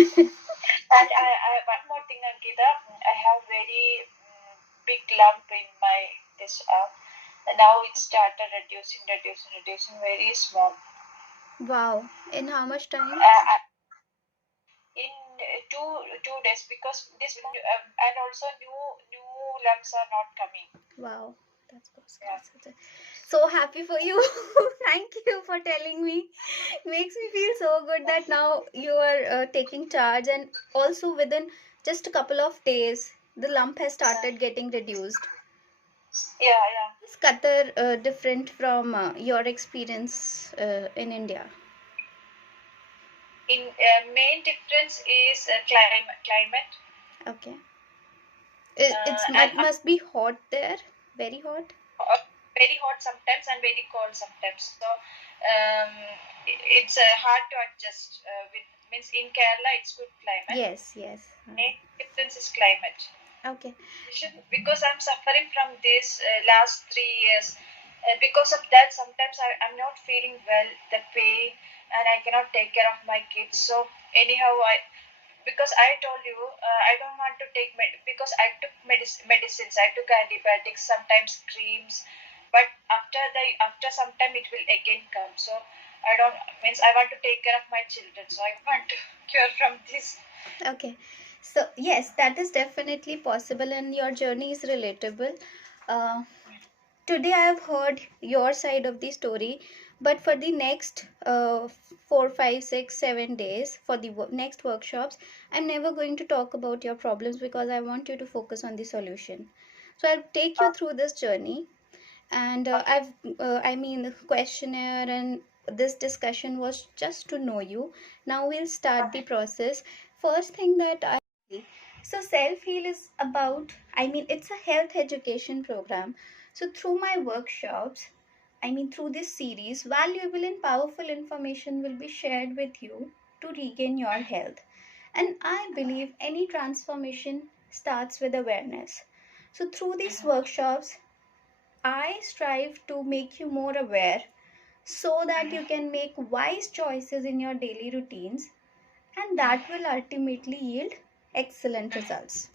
And one more thing, Ankita, I have very big lump in my this arm. And now it started reducing, very small. Wow. In how much time? In 2 days, because this and also new lumps are not coming. Wow. That's Yeah. so happy for you. Thank you for telling me. Makes me feel so good that now you are taking charge, and also within just a couple of days, the lump has started getting reduced. Yeah, yeah. Is Qatar different from your experience in India? In main difference is climate. Okay. And It must be hot there, very hot. very hot sometimes and very cold sometimes. So um, it's hard to adjust. With means in Kerala it's good climate. Yes, yes. Main difference is climate. Okay. Because I'm suffering from this last 3 years. Because of that, sometimes I'm not feeling well, the pain, and I cannot take care of my kids. So anyhow, because I told you I don't want to take because I took medicines, I took antibiotics, sometimes creams, but after some time it will again come. So I don't means I want to take care of my children. So I want to cure from this. Okay. So, yes, that is definitely possible, and your journey is relatable. Uh, Today, I have heard your side of the story, but for the next 4, 5, 6, 7 days, for the next workshops, I'm never going to talk about your problems because I want you to focus on the solution. So, I'll take you through this journey, and Okay. I mean, the questionnaire and this discussion was just to know you. Now, we'll start the Okay. process. First thing that I so self heal is about, I mean, it's a health education program. So through my workshops, I mean, through this series, valuable and powerful information will be shared with you to regain your health. And I believe any transformation starts with awareness. So through these workshops, I strive to make you more aware so that you can make wise choices in your daily routines, and that will ultimately yield excellent results.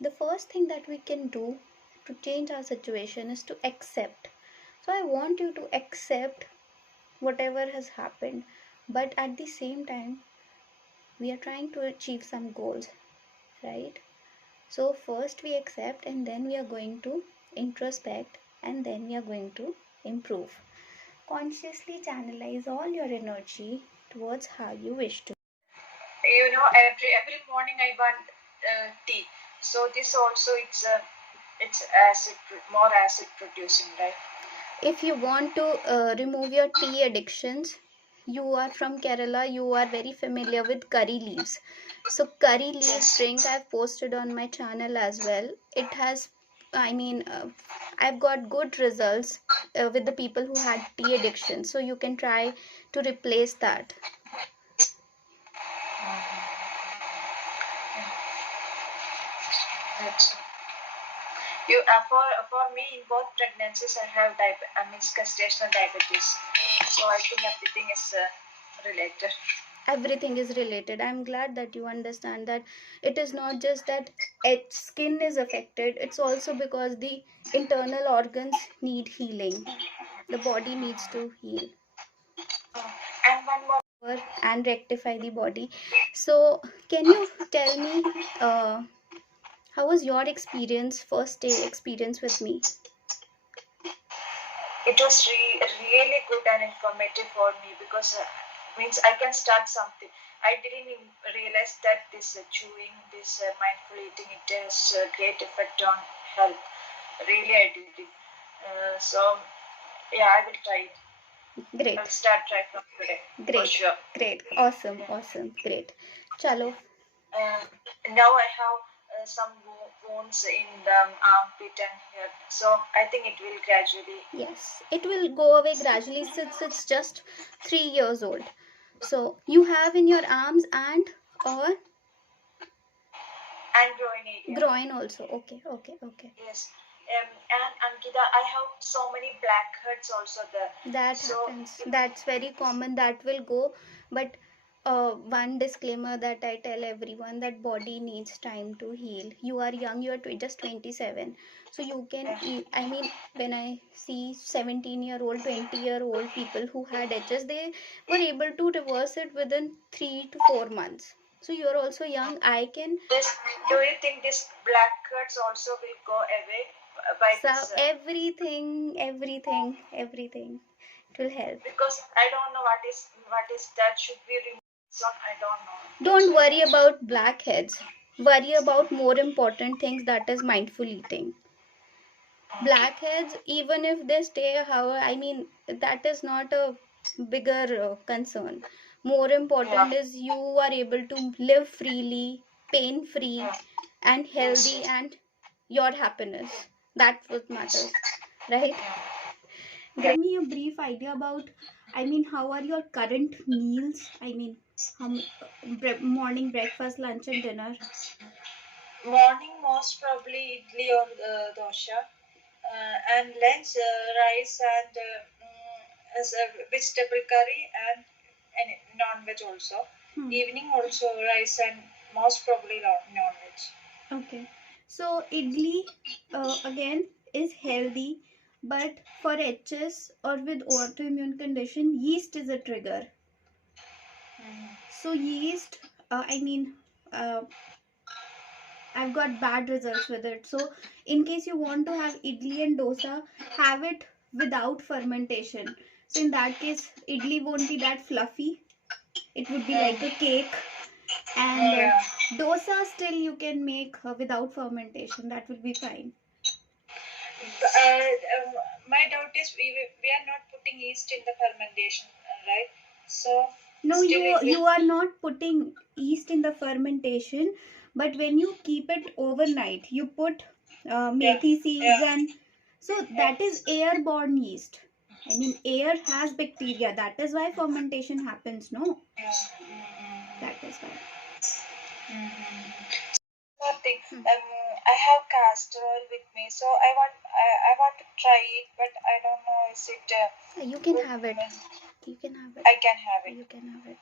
The first thing that we can do to change our situation is to accept. So I want you to accept whatever has happened, but at the same time, we are trying to achieve some goals, right? So first we accept, and then we are going to introspect, and then we are going to improve. Consciously channelize all your energy towards how you wish to. Every morning I want tea. So this also it's acid more acid producing, right? If you want to remove your tea addictions, you are from Kerala, you are very familiar with curry leaves. So curry leaves Yes. drink I've posted on my channel as well. It has, I mean, I've got good results with the people who had tea addiction. So you can try to replace that. That's you for me in both pregnancies I have I mean gestational diabetes. So I think everything is related. Everything is related. I'm glad that you understand that it is not just that its skin is affected, it's also because the internal organs need healing. The body needs to heal And one more. and rectify the body. So can you tell me, how was your experience, first day experience with me? It was really good and informative for me because means I can start something. I didn't even realize that this chewing, this mindful eating, it has a great effect on health. Really, I did it. So yeah, I will try it. I'll Great. start try from today for Great. sure. Great. Awesome. Awesome. Great. Chalo. Uh, Now I have some wounds in the armpit and here, so I think it will gradually Yes, it will go away gradually since it's just 3 years old. So you have in your arms and or and groin area. groin also. Okay, okay, okay. Yes. And Ankita, I have so many blackheads also there. That So happens. That's very common. That will go. But One disclaimer that I tell everyone, that body needs time to heal. You are young, you are just 27. So you can, Yeah. I mean, when I see 17-year-old, 20-year-old people who had HS, they were able to reverse it within 3 to 4 months. So you're also young. I can, This, do you think this blackheads also will go away by so this? everything, it will help. Because I don't know what is that should be removed. So I don't know. That's Don't why worry I'm asking. about blackheads. Worry about more important things, that is mindful eating. Okay. Blackheads, even if they stay, how, I mean, that is not a bigger concern. More Yeah. important is you are able to live freely, pain free, Yeah. and Yes. healthy, Yes. and your happiness. That's what Yes. matters, right? Yeah. Yeah. Great. Me a brief idea about, I mean, how are your current meals? I mean, morning, breakfast, lunch, and dinner. Morning most probably idli or dosha, and lunch rice and as a vegetable curry and non-veg also. Hmm. Evening also rice and most probably non-veg. Okay. So idli again is healthy, but for HS or with autoimmune condition, yeast is a trigger. Mm. So yeast, I mean, uh, I've got bad results with it. So in case you want to have idli and dosa, have it without fermentation. So in that case, idli won't be that fluffy. It would be like a Mm. cake. And Yeah. dosa still you can make without fermentation. That will be fine. My doubt is we are not putting yeast in the fermentation, right? So No, still you it will. you are not putting yeast in the fermentation, but when you keep it overnight, you put Yeah. methi seeds, Yeah. and so Yeah. that is airborne yeast. I mean, air has bacteria. That is why fermentation happens. No, Yeah. Mm-hmm. that is why. Mm-hmm. Nothing. Hmm. I have castor oil with me, so I want to try it, but I don't know is it You can good. have it. You can have it. I can have it You can have it.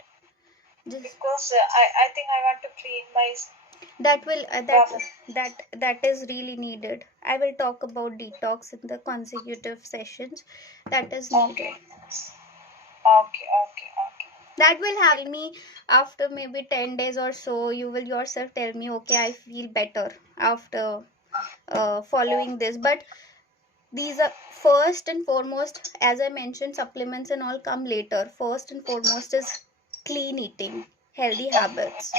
Just because I think I want to clean my that will bubble. that is really needed. I will talk about detox in the consecutive sessions. That is Okay, needed. okay, okay, okay. That will have me after maybe 10 days or so. You will yourself tell me, okay, I feel better after Yeah, following this. But these are first and foremost, as I mentioned, supplements and all come later. First and foremost is clean eating, healthy habits,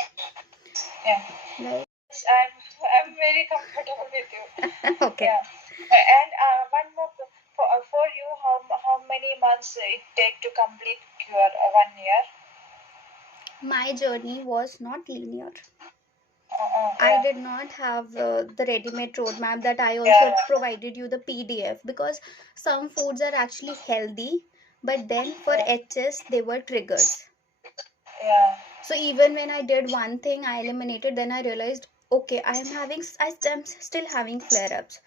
yeah. right? Yes, I'm very comfortable with you. Okay. Yeah, and one more for you, how many months it take to complete cure? 1 year. My journey was not linear. I Yeah, did not have the ready-made roadmap, that I yeah, also provided you the PDF, because some foods are actually healthy, but then for yeah, HS they were triggers. yeah, So even when I did one thing, I eliminated, then I realized, okay, I am still having flare-ups.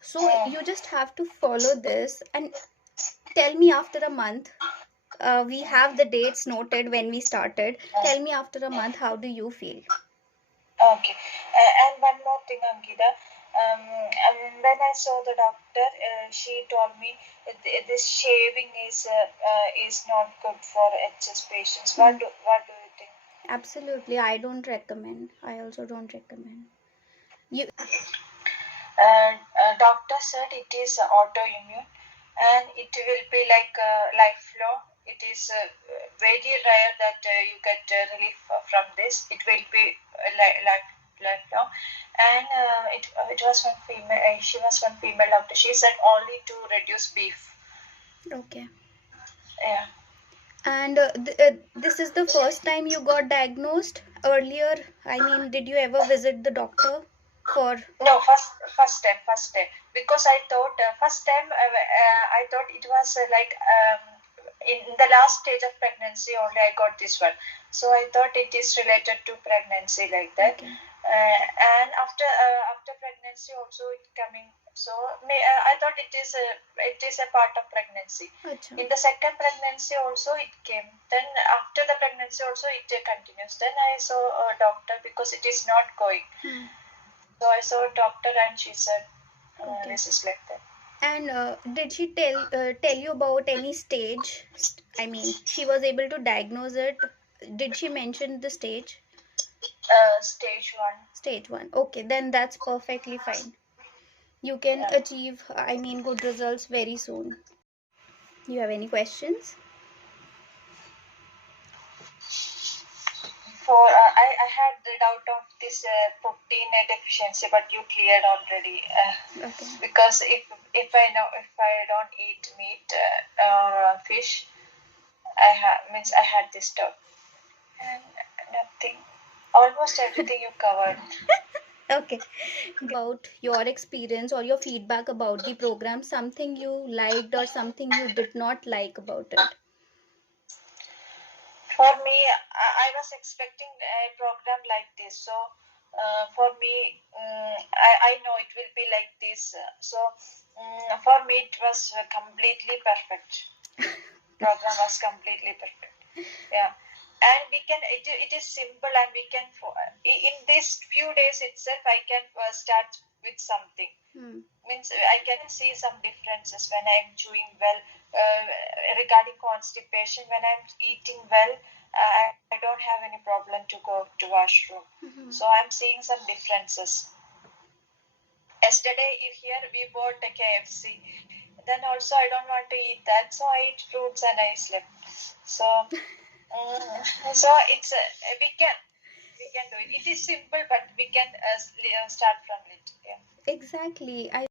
So yeah. you just have to follow this and tell me after a month. We have the dates noted when we started. Tell me after a month, how do you feel? Okay. And one more thing, Ankita. When I saw the doctor, she told me this shaving is not good for HS patients. Hmm. What do you think? Absolutely, I don't recommend. I also don't recommend. You Doctor said it is autoimmune and it will be like lifelong. It is very rare that you get relief from this. It will be lifelong. And it was one female. She was one female doctor. She said only to reduce beef. okay? Yeah. And this is the first time you got diagnosed. Earlier, I mean, did you ever visit the doctor for? No, first time. Because I thought first time I thought it was in the last stage of pregnancy only I got this one. So I thought it is related to pregnancy like that. Okay. And after pregnancy also it coming. So I thought it is a part of pregnancy. Acha. In the second pregnancy also it came. Then after the pregnancy also it continues. Then I saw a doctor because it is not going. Hmm. So I saw a doctor and she said Okay. this is like that. And did she tell you about any stage? I mean, she was able to diagnose it. Did she mention the stage? Stage one. Stage one. Okay, then that's perfectly fine. You can Yeah. achieve, I mean, good results very soon. You have any questions? For I had the doubt of this protein deficiency, but you cleared already. Okay. Because if I don't eat meat or fish, I had this doubt and nothing. Almost everything you covered. Okay. About your experience or your feedback about the program, something you liked or something you did not like about it. For me, I was expecting a program like this. So for me, I know it will be like this. So for me, it was completely perfect. Program was completely perfect. Yeah, and we can. It is simple, and we can. In this few days itself, I can start with something. Hmm. Means I can see some differences when I'm chewing well. Regarding constipation, when I'm eating well, I don't have any problem to go to washroom. Mhm. So I'm seeing some differences. Yesterday here we bought a KFC. Then also I don't want to eat that, so I eat fruits and I slept. So so it's we can do it. It is simple, but we can start from it. Yeah. Exactly. I